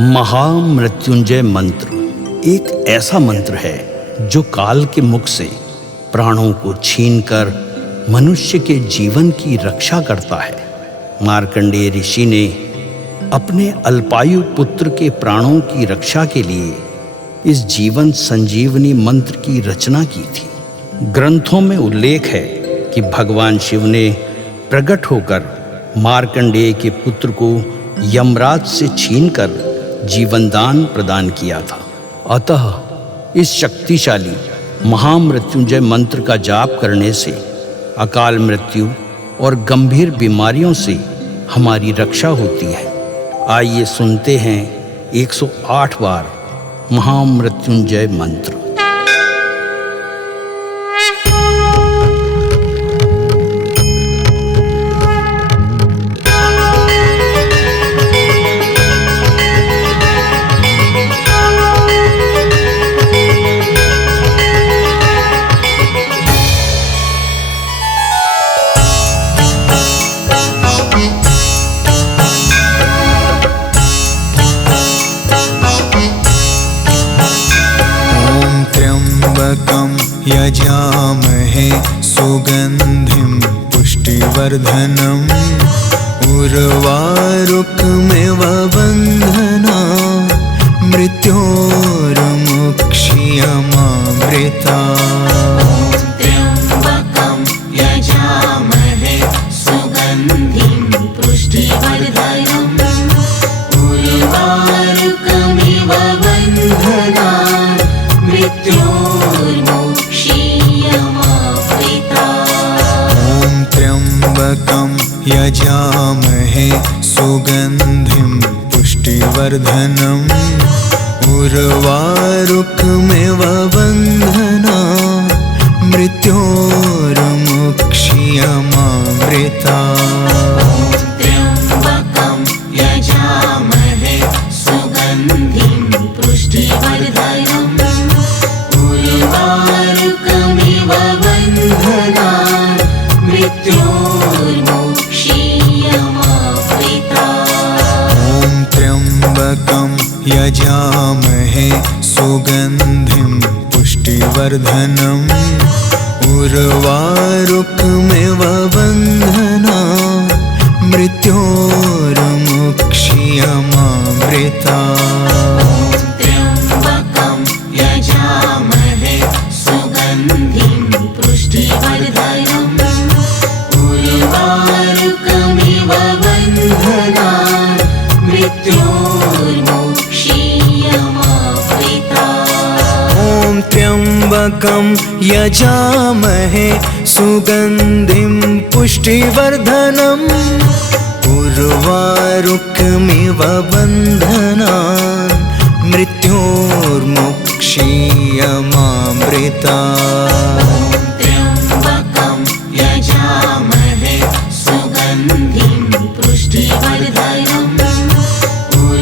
महामृत्युंजय मंत्र एक ऐसा मंत्र है जो काल के मुख से प्राणों को छीनकर मनुष्य के जीवन की रक्षा करता है। मार्कंडेय ऋषि ने अपने अल्पायु पुत्र के प्राणों की रक्षा के लिए इस जीवन संजीवनी मंत्र की रचना की थी। ग्रंथों में उल्लेख है कि भगवान शिव ने प्रकट होकर मार्कंडेय के पुत्र को यमराज से छीनकर जीवन दान प्रदान किया था। अतः इस शक्तिशाली महामृत्युंजय मंत्र का जाप करने से अकाल मृत्यु और गंभीर बीमारियों से हमारी रक्षा होती है। आइए सुनते हैं 108 बार महामृत्युंजय मंत्र। यजामहे सुगंधिं पुष्टिवर्धनम् उर्वारुकमिव बन्धना मृत्योर्मुक्षीयमामृता। त्र्यम्बकं यजामहे सुगन्धिं पुष्टिवर्धनम् उर्वारुकमिव बन्धना त्र्यम्बकं यजामहे सुगन्धिं पुष्टिवर्धनम् उर्वारुकमिव बन्धना मृत्योर्मुक्षीयमामृता। त्र्यम्बकं यजामहे सुगन्धिं पुष्टिवर्धनम् उर्वारुकमिव बन्धना मृत्योर्मुक्षीयमामृता। त्र्यम्बकं यजामहे सुगन्धिं पुष्टिवर्धनम् उर्वारुकमिव बन्धना मृत्योर्मुक्षीयमामृता। त्र्यम्बकं यजामहे सुगन्धिं पुष्टिवर्धनम् उर्वारुकमिव बन्धना मृत्योर्मुक्षीयमामृता। त्र्यम्बकं यजामहे सुगन्धिं पुष्टिवर्धनम् उर्वारुकमिव बन्धना मृत्योर्मुक्षीयमामृता। त्र्यम्बकं यजामहे सुगन्धिं पुष्टिवर्धनम्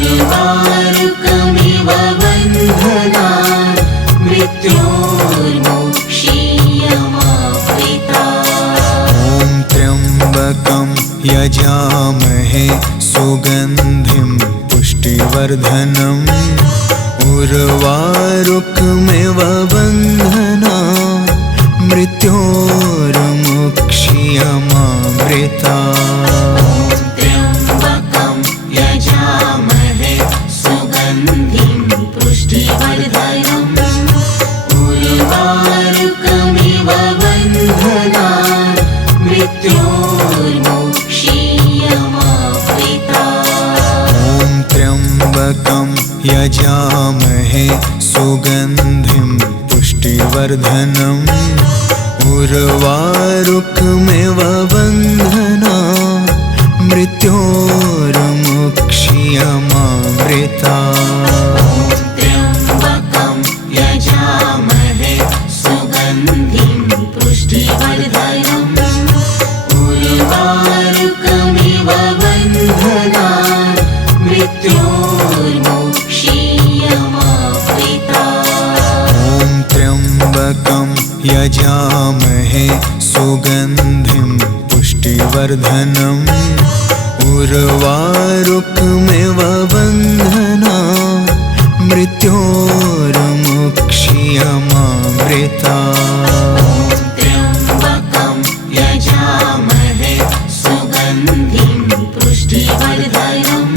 उर्वारुकमिव बन्धना मृत्योर्मुक्षीयमामृता। त्र्यम्बकं यजामहे सुगन्धिं पुष्टिवर्धनम् उर्वारुकमिव बन्धना मृत्योर्मुक्षीयमामृता। त्र्यम्बकं यजामहे सुगन्धिं पुष्टिवर्धनम् उर्वारुकमिव बन्धना मृत्योर्मुक्षीयमामृता। त्र्यम्बकं यजामहे सुगन्धिं पुष्टिवर्धनम् उर्वारुकमिव बन्धना मृत्योर्मुक्षीयमामृता। त्र्यम्बकं यजामहे सुगन्धिं पुष्टिवर्धनम् उर्वारुकमिव बन्धना मृत्योर्मुक्षीयमामृता। त्र्यम्बकं यजामहे सुगन्धिं पुष्टिवर्धनम् उर्वारुकमिव बन्धना मृत्योर्मुक्षीयमामृता त्र्यम्बकं यजामहे सुगन्धिं पुष्टिवर्धनम्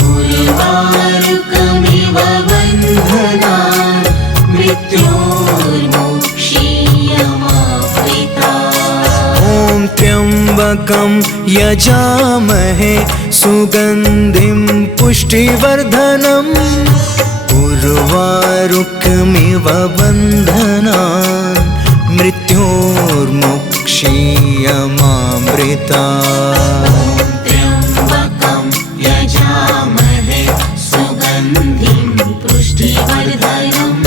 उर्वारुकमिव बन्धनान् मृत्योर्मुक्षीयमामृता ॐ त्र्यम्बकं यजामहे सुगन्धिं पुष्टिवर्धनम् उर्वारुकमिव बन्धनान् मृत्योर्मुक्षीयमामृता त्र्यम्बकं यजामहे सुगन्धिं पुष्टिवर्धनम्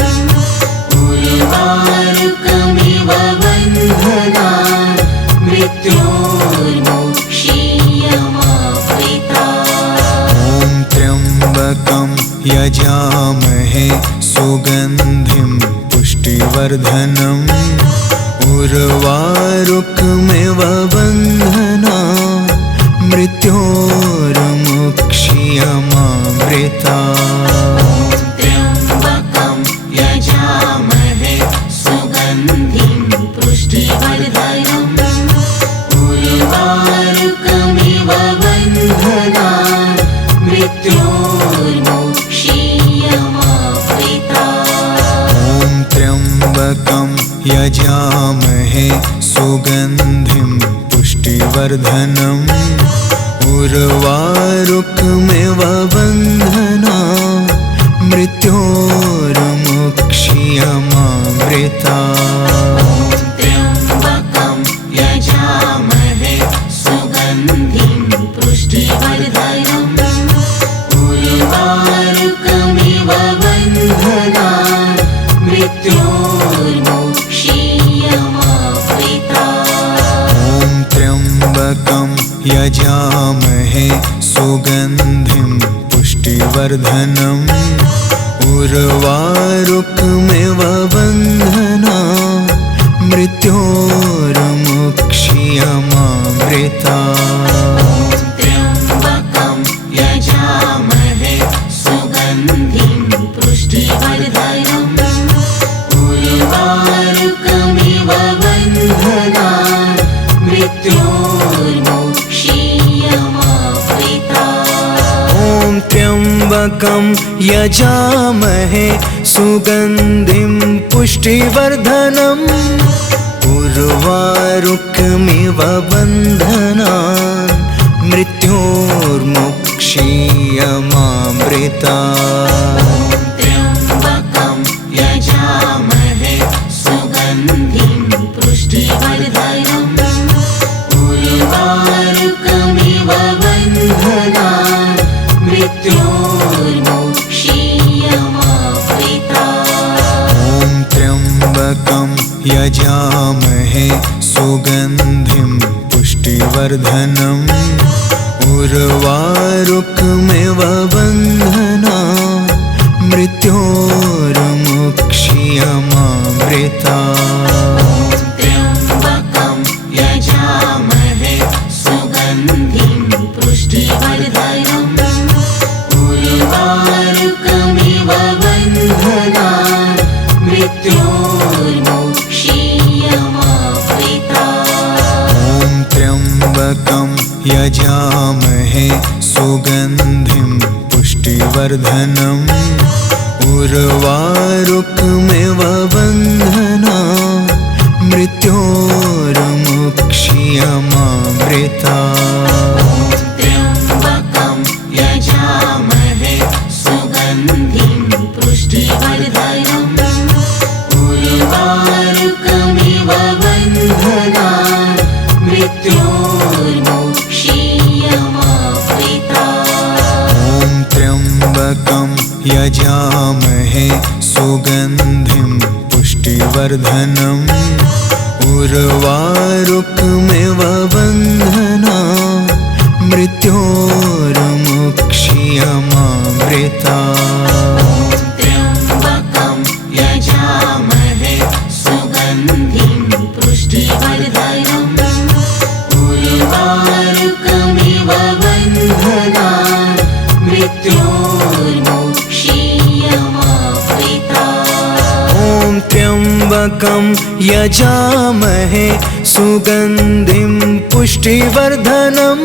उर्वारुकमिव बन्धनान् मृत्योर्मुक्षीयमामृता ॐ त्र्यम्बकं यजामहे सुगन्धिं पुष्टिवर्धनम् उर्वारुकमिव बन्धनान् मृत्योर्मुक्षीयमामृता त्र्यम्बकं यजामहे सुगन्धिं पुष्टिवर्धनम् उर्वारुकमिव बन्धनान् मृत्योर्मुक्षीयमामृता ॐ त्र्यम्बकं यजामहे सुगन्धिं पुष्टिवर्धनम् उर्वारुकमिव बन्धनान् मृत्योर्मुक्षीयमामृता त्र्यम्बकं यजामहे सुगन्धिं पुष्टिवर्धनम् उर्वारुकमिव बन्धनान् मृत्योर्मुक्षीयमामृता ॐ त्र्यम्बकं यजामहे सुगन्धिं पुष्टिवर्धनम् उर्वारुकमिव बन्धनान् मृत्योर्मुक्षीयमामृता त्र्यम्बकं यजामहे सुगन्धिं पुष्टिवर्धनम् उर्वारुकमिव बन्धनान् मृत्योर्मुक्षीयमामृता ॐ त्र्यम्बकं यजामहे सुगन्धिं पुष्टिवर्धनम् उर्वारुकमिव बन्धनान् मृत्योर्मुक्षीयमामृता त्र्यम्बकं यजामहे सुगन्धिं पुष्टिवर्धनम् उर्वारुकमिव बन्धनान् मृत्योर्मुक्षीयमामृता ॐ त्र्यम्बकं यजामहे सुगन्धिं पुष्टिवर्धनम् उर्वारुकमिव बन्धनान् मृत्योर्मुक्षीयमामृता त्र्यम्बकं यजामहे सुगन्धिं पुष्टिवर्धनम् उर्वारुकमिव बन्धनान् मृत्योर्मुक्षीयमामृता ॐ त्र्यम्बकं यजामहे सुगन्धिं पुष्टिवर्धनम् उर्वारुकमिव बन्धनान् मृत्योर्मुक्षीयमामृता त्र्यम्बकं यजामहे सुगन्धिं पुष्टिवर्धनम् उर्वारुकमिव बन्धनान् मृत्योर्मुक्षीयमामृता ॐ त्र्यम्बकं यजामहे सुगन्धिं पुष्टिवर्धनम् उर्वारुकमिव बन्धनान् मृत्योर्मुक्षीयमामृता त्र्यम्बकं यजामहे सुगन्धिं पुष्टिवर्धनम् उर्वारुकमिव बन्धनान् मृत्योर्मुक्षीयमामृता त्र्यम्बकं यजामहे सुगन्धिं पुष्टिवर्धनम्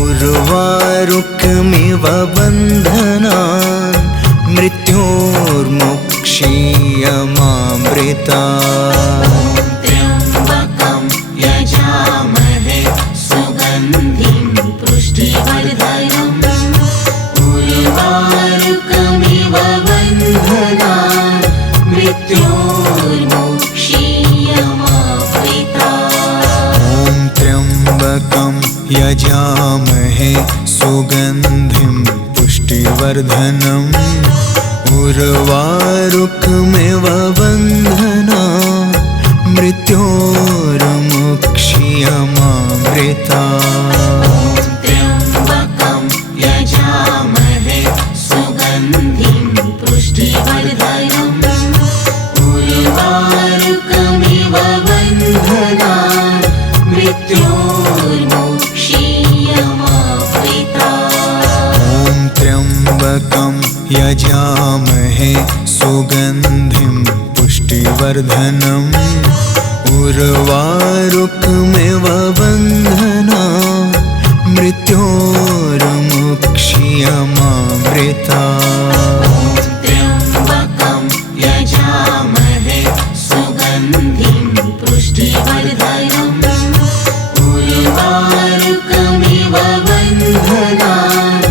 उर्वारुकमिव बन्धनान् मृत्योर्मुक्षीयमामृतात्। त्र्यम्बकं यजामहे सुगन्धिं पुष्टिवर्धनम् उर्वारुकमिव बन्धनान् मृत्योर्मुक्षीयमामृतात्। ॐ त्र्यम्बकं यजामहे सुगन्धिं पुष्टिवर्धनम् उर्वारुकमिव बन्धनान् मृत्योर्मुक्षीयमामृतात्। त्र्यम्बकं यजामहे सुगन्धिं पुष्टिवर्धनम् उर्वारुकमिव बन्धनान् मृत्योर्मुक्षीयमामृतात्। ॐ त्र्यम्बकं यजामहे सुगन्धिं पुष्टिवर्धनम् उर्वारुकमिव बन्धनान् मृत्योर्मुक्षीयमामृतात्। त्र्यम्बकं यजामहे सुगन्धिं पुष्टिवर्धनम् उर्वारुकमिव बन्धनान्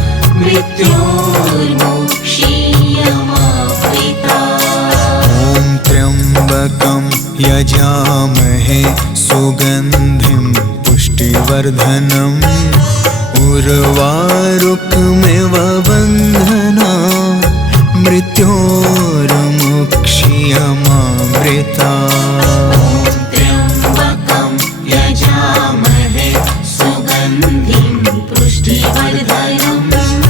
मृत्योर्मुक्षीयमामृतात्। ॐ त्र्यम्बकं यजामहे सुगन्धिं पुष्टिवर्धनम् उर्वारुकमिव बन्धनान् मृत्योर्मुक्षीयमामृतात्। त्र्यम्बकं यजामहे सुगन्धिं पुष्टिवर्धनम्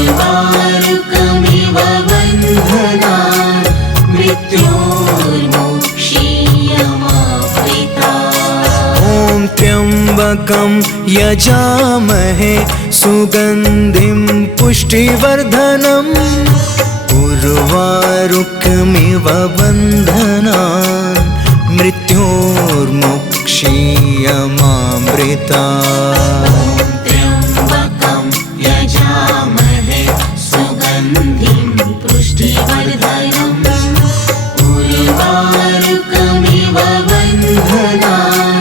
उर्वारुकमिव बन्धनान् मृत्योर्मुक्षीयमामृतात्। ॐ त्र्यम्बकं यजामहे सुगन्धिं पुष्टिवर्धनम् उर्वारुकमिव बन्धनान् मृत्योर्मुक्षीयमामृतात्। त्र्यम्बकं यजामहे सुगन्धिं पुष्टिवर्धनम् उर्वारुकमिव बन्धनान्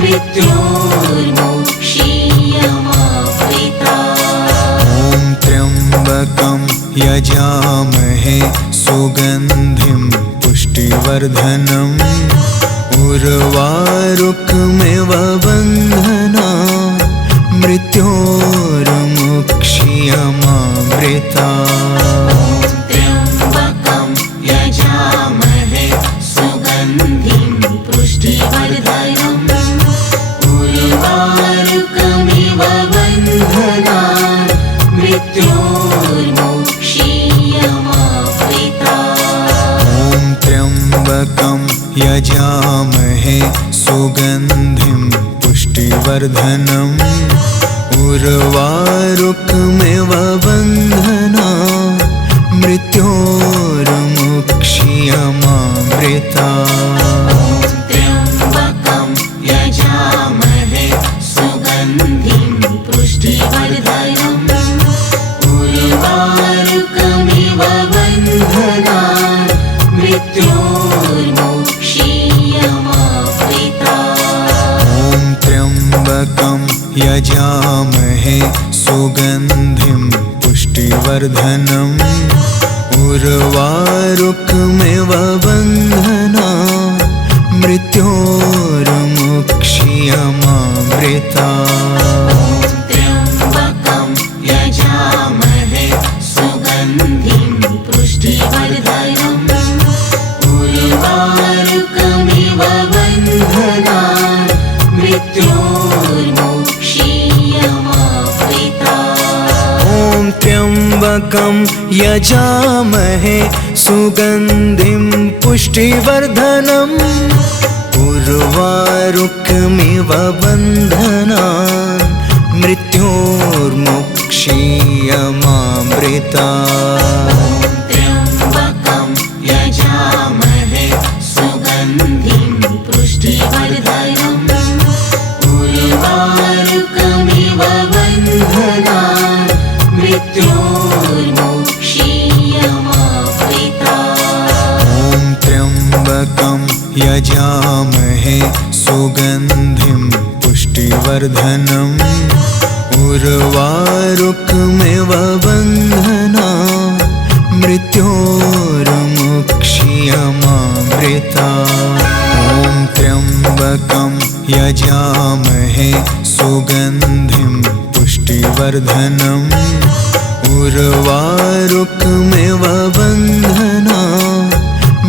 मृत्योर्मुक्षीयमामृतात्। ॐ त्र्यम्बकं यजामहे सुगन्धिं पुष्टिवर्धनम् उर्वारुकमिव बन्धनान् मृत्योर्मुक्षीयमामृतात्। त्र्यम्बकं यजामहे सुगन्धिं पुष्टिवर्धनम् उर्वारुकमिव बन्धनान् मृत्योर्मुक्षीयमामृतात्। ॐ त्र्यम्बकं यजामहे सुगन्धिं पुष्टिवर्धनम् उर्वारुकमिव बन्धनान् मृत्योर्मुक्षीयमामृतात्। त्र्यम्बकं यजामहे सुगन्धिं पुष्टिवर्धनम् उर्वारुकमिव बन्धनान् मृत्योर्मुक्षीयमामृतात्। ॐ त्र्यम्बकं यजामहे सुगन्धिं पुष्टिवर्धनम् उर्वारुकमिव बन्धनान् मृत्योर्मुक्षीयमामृतात्। त्र्यम्बकं यजामहे सुगन्धिं पुष्टिवर्धनम् उर्वारुकमिव बन्धनान् मृत्योर्मुक्षीयमामृतात्। ॐ त्र्यम्बकं यजामहे सुगन्धिं पुष्टिवर्धनम् उर्वारुकमिव बन्धनान् मृत्योर्मुक्षीयमामृतात्। त्र्यम्बकं यजामहे मृत्योर्मुक्षीयमामृता। ॐ त्र्यम्बकं यजामहे सुगन्धिं पुष्टिवर्धनम् उर्वारुकमिव बन्धनान् मृत्योर्मुक्षीयमामृता। ॐ त्र्यम्बकं यजामहे सुगन्धिं पुष्टिवर्धनम् उर्वारुकमिव बन्धनान्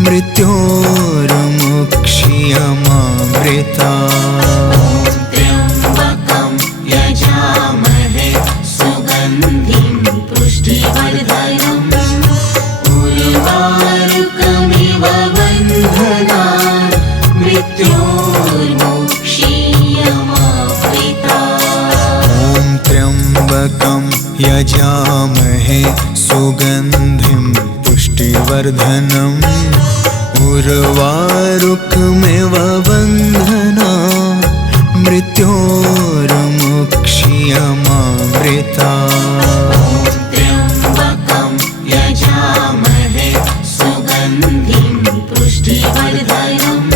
मृत्योर्मुक्षीयमामृता। त्र्यम्बकं यजामहे सुगन्धिं पुष्टिवर्धनम् उर्वारुकमिव बन्धनान् मृत्योर्मुक्षीयमामृता। ॐ त्र्यम्बकं यजामहे सुगन्धिं पुष्टिवर्धनम् उर्वारुकमिव बन्धनान् मृत्योर्मुक्षीयमामृता। त्र्यम्बकं यजामहे सुगन्धिं पुष्टिवर्धनम्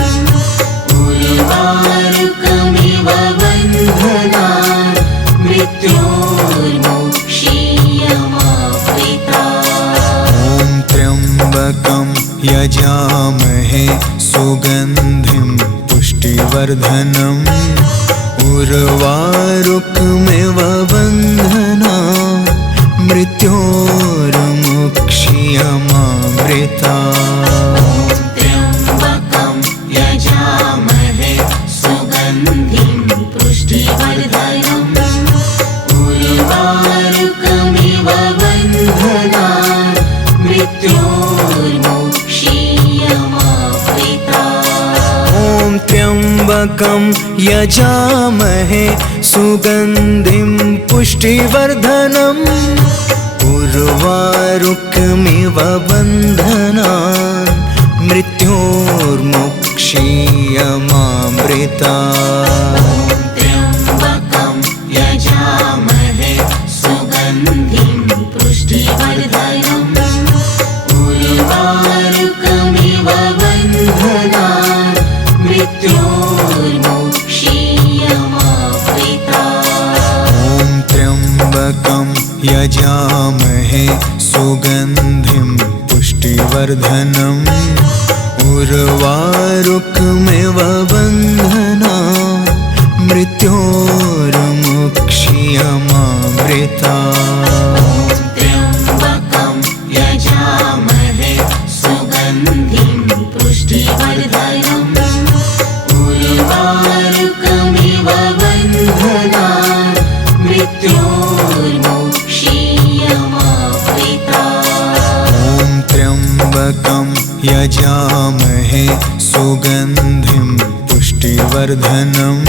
उर्वारुकमिव बन्धनान् मृत्योर्मुक्षीयमामृता। ॐ त्र्यम्बकं यजामहे सुगन्धिं पुष्टिवर्धनम् उर्वारुकमिव बन्धनान् मृत्योर्मुक्षीयमामृता। त्र्यम्बकं यजामहे सुगन्धिं पुष्टिवर्धनम् उर्वारुकमिव बन्धनान् मृत्योर्मुक्षीयमामृता। ॐ त्र्यम्बकं यजामहे सुगन्धिं पुष्टिवर्धनम् उर्वारुकमिव बन्धनान् मृत्योर्मुक्षीयमामृता। त्र्यम्बकं यजामहे सुगन्धिं पुष्टिवर्धनम् उर्वारुकमिव बन्धनान् मृत्योर्मुक्षीयमामृता। ॐ त्र्यम्बकं यजामहे सुगन्धिं पुष्टिवर्धनम् उर्वारुकमिव बन्धनान् मृत्योर्मुक्षीयमामृता। त्र्यम्बकं यजामहे सुगन्धिं पुष्टिवर्धनम् उर्वारुकमिव बन्धनान् मृत्योर्मुक्षीयमामृता। ॐ त्र्यम्बकं यजामहे सुगन्धिं पुष्टिवर्धनम्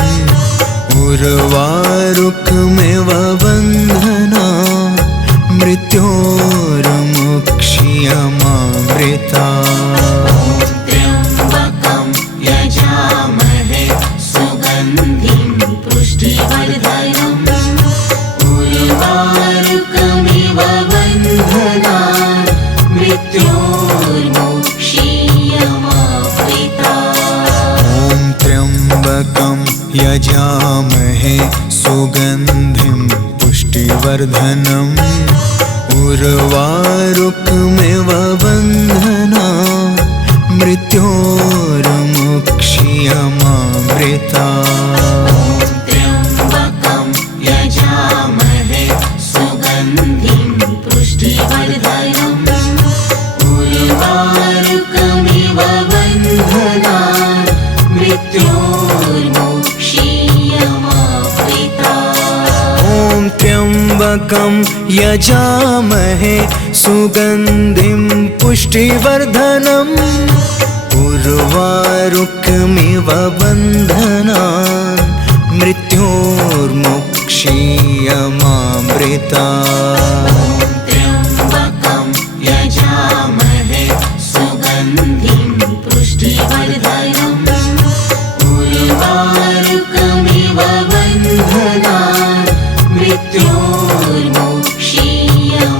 उर्वारुकमिव बन्धनान् मृत्योर्मुक्षीयमामृता। त्र्यम्बकं यजामहे सुगन्धिं पुष्टिवर्धनम् उर्वारुकमिव बन्धनान् मृत्योर्मुक्षीयमामृता। ॐ त्र्यम्बकं यजामहे सुगन्धिं पुष्टिवर्धनम् उर्वारुकमिव बन्धनान् मृत्योर्मुक्षीयमामृता। त्र्यम्बकं यजामहे सुगन्धिं पुष्टिवर्धनम् उर्वारुकमिव बन्धनान् मृत्योर्मुक्षीयमामृता। ॐ त्र्यम्बकं यजामहे सुगन्धिं पुष्टिवर्धनम् उर्वारुकमिव बन्धनान् मृत्योर्मुक्षीयमामृता। त्र्यम्बकं यजामहे सुगन्धिं पुष्टिवर्धनम् उर्वारुकमिव बन्धनान् मृत्योर्मुक्षीयमामृता।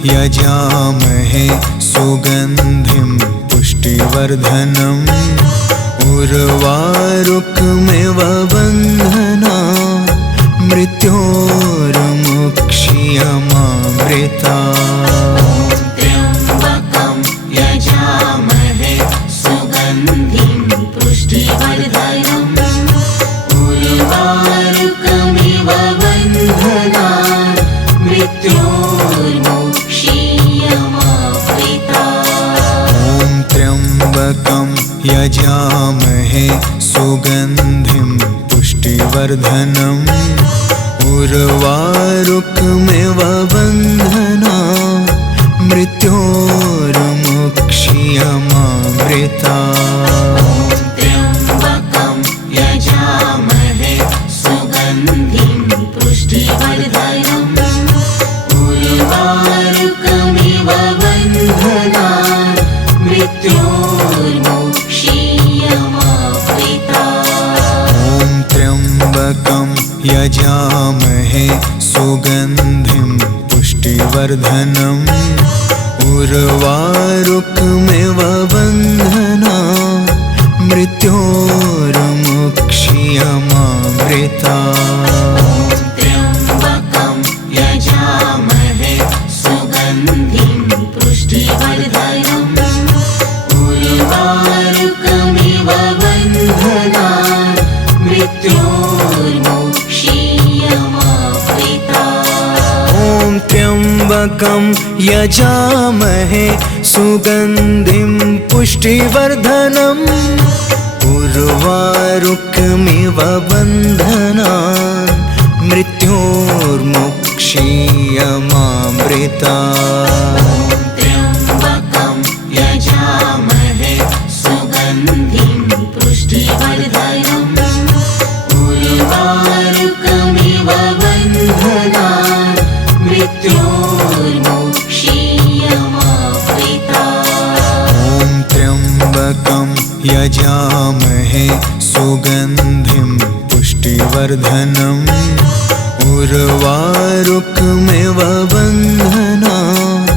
यजामहे सुगन्धिं पुष्टिवर्धनम् उर्वारुकमिव बन्धनान् मृत्योर्मुक्ष्यमामृतात्। त्र्यम्बकं यजामहे सुगन्धिं पुष्टिवर्धनम् उर्वारुकमिव बन्धनान् मृत्योर्मुक्ष्यमामृतात्। ॐ त्र्यम्बकं यजामहे सुगन्धिं पुष्टिवर्धनम् उर्वारुकमिव बन्धनान् मृत्योर्मुक्ष्यमामृतात्। त्र्यम्बकं यजामहे सुगन्धिं पुष्टिवर्धनम् उर्वारुकमिव बन्धनान् मृत्योर्मुक्ष्यमामृतात्। ॐ त्र्यम्बकं यजामहे सुगन्धिं पुष्टिवर्धनम् उर्वारुकमिव बन्धनान् मृत्योर्मुक्ष्यमामृतात्। त्र्यम्बकं यजामहे सुगन्धिं पुष्टिवर्धनम् उर्वारुकमिव बन्धनान् मृत्योर्मुक्ष्यमामृतात्। ॐ त्र्यम्बकं यजामहे सुगन्धिं पुष्टिवर्धनम् उर्वारुकमिव बन्धनान् मृत्योर्मुक्ष्यमामृतात्। त्र्यम्बकं यजामहे सुगन्धिं पुष्टिवर्धनम् उर्वारुकमिव बन्धनान् मृत्योर्मुक्ष्यमामृतात्। ॐ त्र्यम्बकं यजामहे सुगन्धिं पुष्टिवर्धनम् उर्वारुकमिव बन्धनान्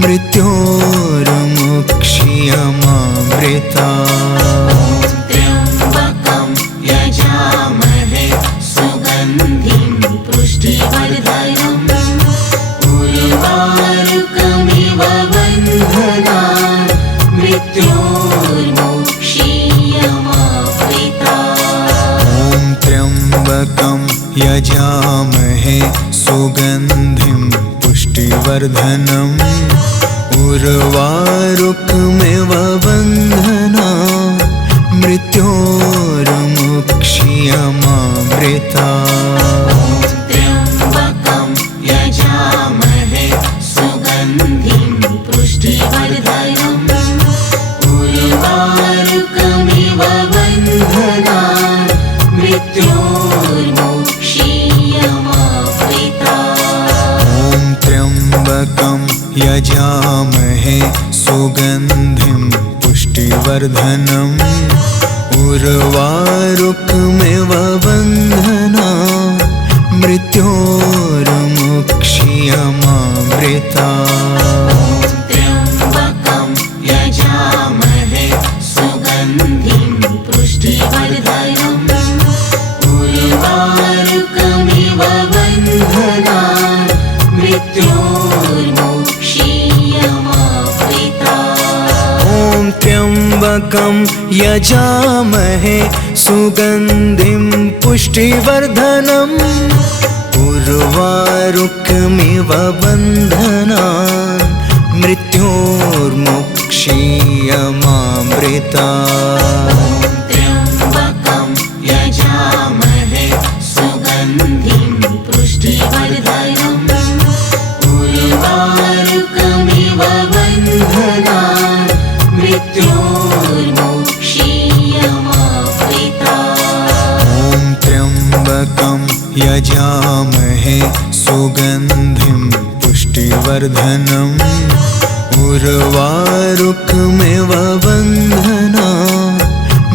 मृत्योर्मुक्ष्यमामृतात्। त्र्यम्बकं यजामहे सुगन्धिं पुष्टिवर्धनम् उर्वारुकमिव बन्धनान् मृत्योर्मुक्ष्यमामृतात्। ॐ त्र्यम्बकं यजामहे सुगन्धिं पुष्टिवर्धनम् उर्वारुकमिव बन्धनान् मृत्योर्मुक्ष्यमामृतात्। त्र्यम्बकं यजामहे सुगन्धिं पुष्टिवर्धनम् उर्वारुकमिव बन्धनान् मृत्योर्मुक्ष्यमामृतात्। ॐ त्र्यम्बकं यजामहे सुगन्धिं पुष्टिवर्धनम् उर्वारुकमिव बन्धनान् मृत्योर्मुक्ष्यमामृतात्। त्र्यम्बकं यजामहे सुगन्धिं पुष्टिवर्धनम् उर्वारुकमिव बन्धनान् मृत्योर्मुक्ष्यमामृतात्। ॐ त्र्यम्बकं यजामहे सुगन्धिं पुष्टिवर्धनम् उर्वारुकमिव बन्धनान् मृत्योर्मुक्ष्यमामृतात्। त्र्यम्बकं यजामहे सुगन्धिं पुष्टिवर्धनम् उर्वारुकमिव बन्धनान् मृत्योर्मुक्ष्यमामृतात्। ॐ त्र्यम्बकं यजामहे सुगन्धिं पुष्टिवर्धनम् उर्वारुकमिव बन्धनान्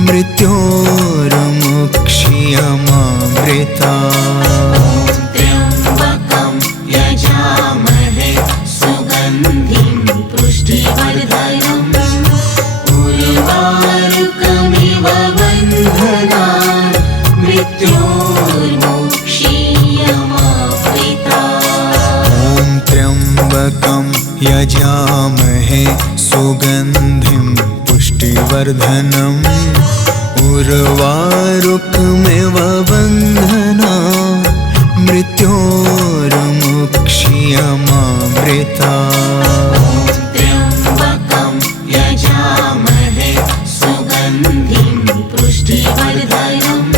मृत्योर्मुक्ष्यमामृतात्। त्र्यम्बकं यजामहे सुगन्धिं यजामहे सुगन्धिं पुष्टिवर्धनम् उर्वारुकमिव बन्धनात् मृत्योर्मुक्ष्यमामृतात्। त्र्यम्बकं यजामहे सुगन्धिं पुष्टिवर्धनम्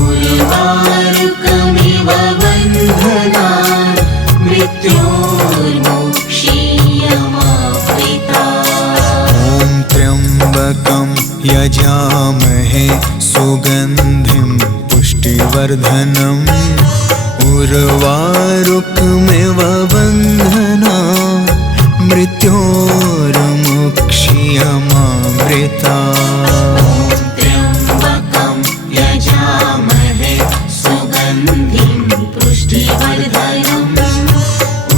उर्वारुकमिव बन्धनात् मृत्योर्मुक्ष्यमामृतात्। ॐ त्र्यम्बकं यजामहे सुगन्धिं पुष्टिवर्धनम् उर्वारुकमिव बन्धनात् मृत्योर्मुक्ष्यमामृतात्। त्र्यम्बकं यजामहे सुगन्धिं पुष्टिवर्धनम्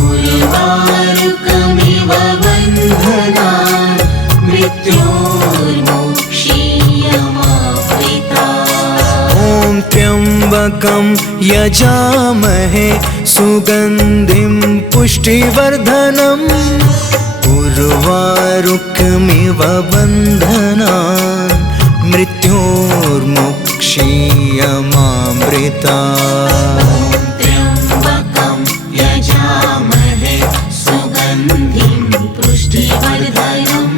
उर्वारुकमिव बन्धनात् मृत्योर्मुक्ष्यमामृतात्। ॐ त्र्यम्बकं यजामहे सुगन्धिं पुष्टिवर्धनम् उर्वारुकमिव बन्धनात् मृत्योर्मुक्ष्यमामृतात्। त्र्यम्बकं यजामहे सुगन्धिं पुष्टिवर्धनम्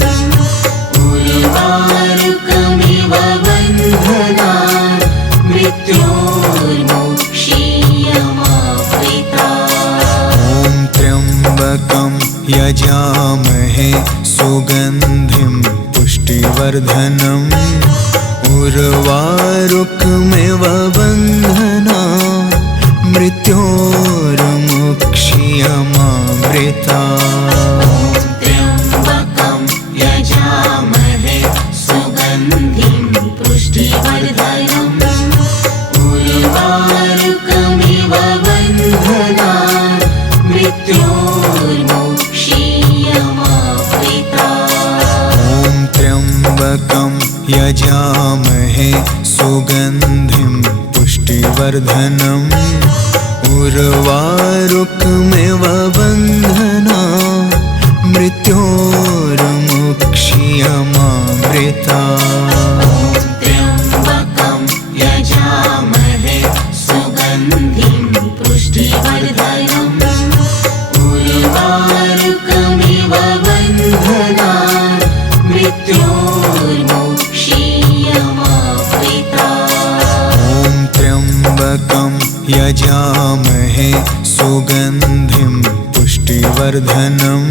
उर्वारुकमिव बन्धनात् मृत्योर्मुक्ष्यमामृतात्। ॐ त्र्यम्बकं यजामहे सुगन्धिं पुष्टिवर्धनम् उर्वारुकमिव बन्धनात् मृत्योर्मुक्ष्यमामृतात्। त्र्यम्बकं यजामहे सुगन्धिं पुष्टिवर्धनम् उर्वारुकमिव बन्धनात् मृत्योर्मुक्ष्यमामृतात्। ॐ त्र्यम्बकं यजामहे सुगन्धिं पुष्टिवर्धनम् उर्वारुकमिव बन्धनात् मृत्योर्मुक्ष्यमामृतात्। त्र्यम्बकं यजामहे सुगन्धिं पुष्टिवर्धनम् उर्वारुकमिव बन्धनात् मृत्योर्मुक्ष्यमामृतात्। ॐ त्र्यम्बकं यजामहे सुगन्धिं पुष्टिवर्धनम्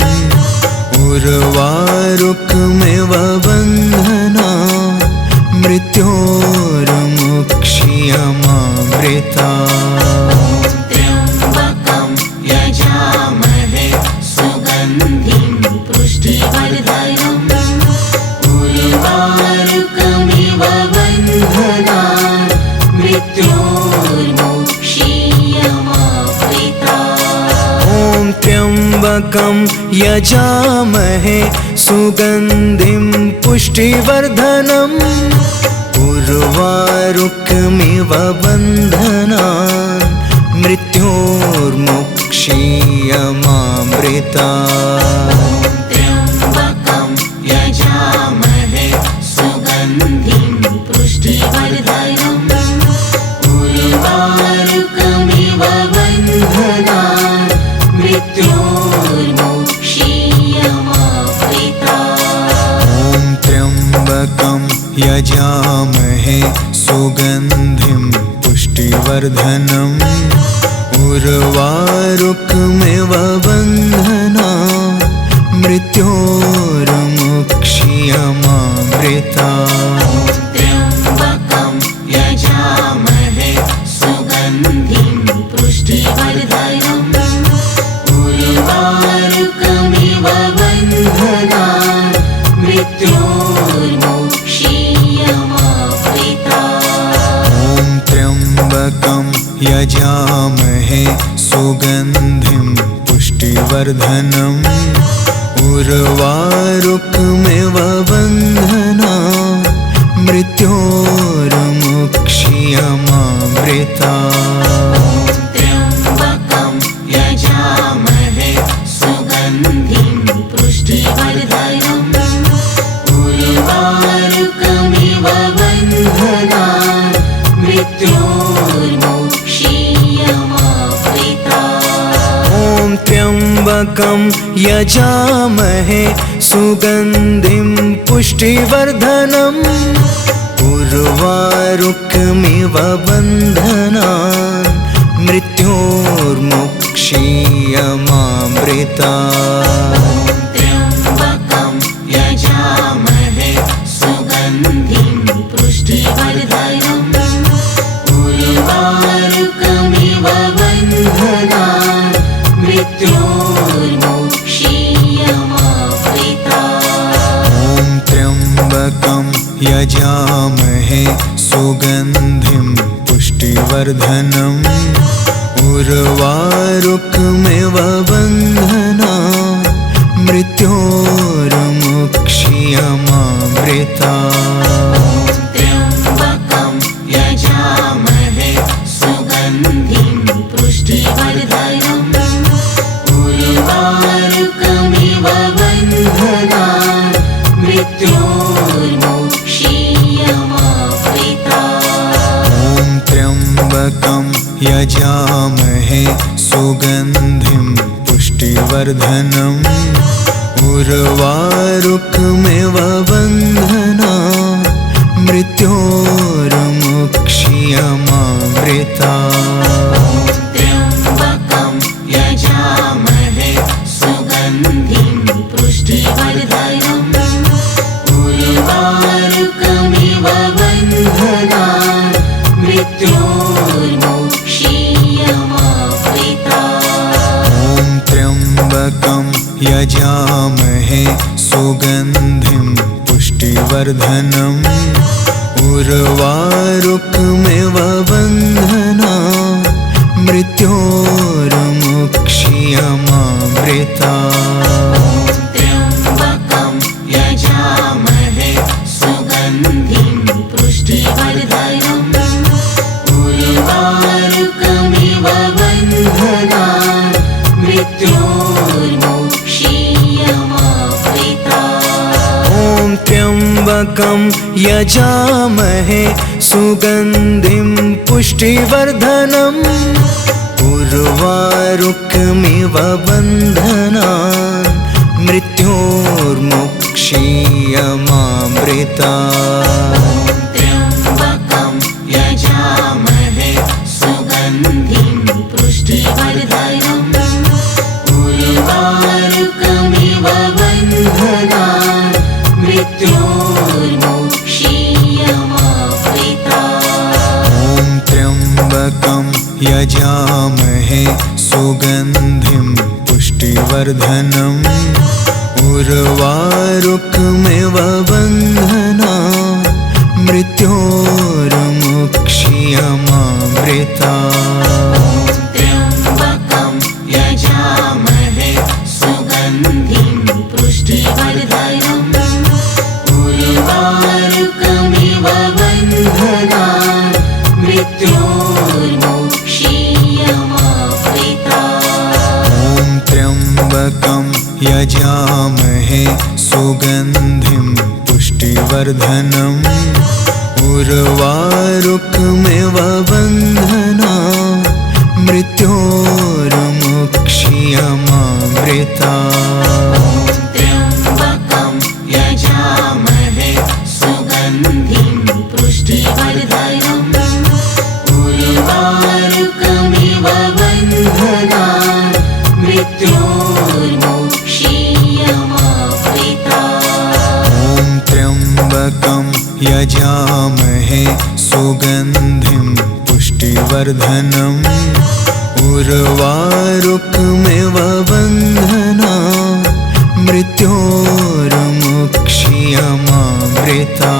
उर्वारुकमिव बन्धनात् मृत्योर्मुक्ष्यमामृतात्। त्र्यम्बकं यजामहे सुगन्धिं पुष्टिवर्धनम् उर्वारुकमिव बन्धनात् मृत्योर्मुक्ष्यमामृतात्। ॐ त्र्यम्बकं यजामहे सुगन्धिं पुष्टिवर्धनम् उर्वारुकमिव बन्धनात् मृत्योर्मुक्ष्यमामृतात्। त्र्यम्बकं यजामहे सुगन्धिं पुष्टिवर्धनम् उर्वारुकमिव बन्धनात् मृत्योर्मुक्ष्यमामृतात्। ॐ त्र्यम्बकं यजामहे सुगन्धिं पुष्टिवर्धनम् उर्वारुकमिव बन्धनात् मृत्योर्मुक्ष्यमामृतात्। त्र्यम्बकं यजामहे सुगन्धिं पुष्टिवर्धनम् उर्वारुकमिव बन्धनात् मृत्योर्मुक्ष्यमामृतात्। त्र्यम्बकं यजामहे सुगन्धिं पुष्टिवर्धनम् उर्वारुकमिव बन्धनात् मृत्योर्मुक्ष्यमामृतात्। त्र्यम्बकं यजामहे सुगन्धिं पुष्टिवर्धनम् उर्वारुकमिव बन्धनात् मृत्योर्मुक्ष्यमामृतात्। ॐ त्र्यम्बकं यजामहे सुगन्धिं पुष्टिवर्धनम् उर्वारुकमिव बन्धनात् मृत्योर्मुक्ष्यमामृतात्। त्र्यम्बकं यजामहे सुगन्धिं पुष्टिवर्धनम् मृत्योर्मोक्षीयमामृता ॐ त्र्यम्बकं यजामहे सुगन्धिं पुष्टिवर्धनम् उर्वारुकमिव बन्धनान् मृत्योर्मोक्षीयमामृता त्र्यम्बकं यजामहे सुगन्धिं पुष्टिवर्धनम् उर्वारुकमिव बन्धनान् मृत्योर्मोक्षीयमामृता ॐ त्र्यम्बकं यजामहे सुगन्धिं पुष्टिवर्धनम् उर्वारुकमिव बन्धनान् मृत्योर्मोक्षीयमामृता त्र्यम्बकं यजामहे सुगन्धिं पुष्टिवर्धनम् उर्वारुकमिव बन्धनान् मृत्योर्मोक्षीयमामृता ॐ त्र्यम्बकं यजामहे सुगन्धिं पुष्टिवर्धनम् उर्वारुकमिव बन्धनान् मृत्योर्मोक्षीयमामृता त्र्यम्बकं यजामहे सुगन्धिं पुष्टिवर्धनम् उर्वारुकमिव बन्धनान् मृत्योर्मोक्षीयमामृता ॐ त्र्यम्बकं यजामहे सुगन्धिं पुष्टिवर्धनम् उर्वारुकमिव बन्धनान् मृत्योर्मोक्षीयमामृता त्र्यम्बकं यजामहे सुगन्धिं पुष्टिवर्धनम् उर्वारुकमिव बन्धनान् मृत्योर्मोक्षीयमामृता ॐ त्र्यम्बकं यजामहे सुगन्धिं पुष्टिवर्धनम् उर्वारुकमिव बन्धनान् मृत्योर्मोक्षीयमामृता त्र्यम्बकं यजामहे सुगन्धिं पुष्टिवर्धनम् उर्वारुकमिव बन्धनान् मृत्योर्मोक्षीयमामृता ॐ त्र्यम्बकं यजामहे सुगन्धिं पुष्टिवर्धनम् उर्वारुकमिव बन्धनान् मृत्योर्मोक्षीयमामृता ॐ त्र्यम्बकं यजामहे सुगन्धिं पुष्टिवर्धनम् उर्वारुकमिव बन्धनान् मृत्योर्मोक्षीयमामृता ॐ त्र्यम्बकं यजामहे सुगन्धिं पुष्टिवर्धनम् उर्वारुकमिव बन्धनान् मृत्योर्मोक्षीयमामृता त्र्यम्बकं यजामहे सुगन्धिं पुष्टिवर्धनम् उर्वारुकमिव बन्धनान् मृत्योर्मोक्षीयमामृता ॐ त्र्यम्बकं यजामहे सुगन्धिं पुष्टिवर्धनम् उर्वारुकमिव बन्धनान् मृत्योर्मोक्षीयमामृता ॐ त्र्यम्बकं यजामहे सुगन्धिं पुष्टिवर्धनम् उर्वारुकमिव बन्धनान् मृत्योर्मोक्षीयमामृता ॐ त्र्यम्बकं यजामहे सुगन्धिं पुष्टिवर्धनम् उर्वारुकमिव बन्धनान् मृत्योर्मोक्षीयमामृता त्र्यम्बकं यजामहे सुगन्धिं पुष्टिवर्धनम् उर्वारुकमिव बन्धनान् मृत्योर्मोक्षीयमामृता ॐ त्र्यम्बकं यजामहे सुगन्धिं पुष्टिवर्धनम् उर्वारुकमिव बन्धनान् मृत्योर्मोक्षीयमामृता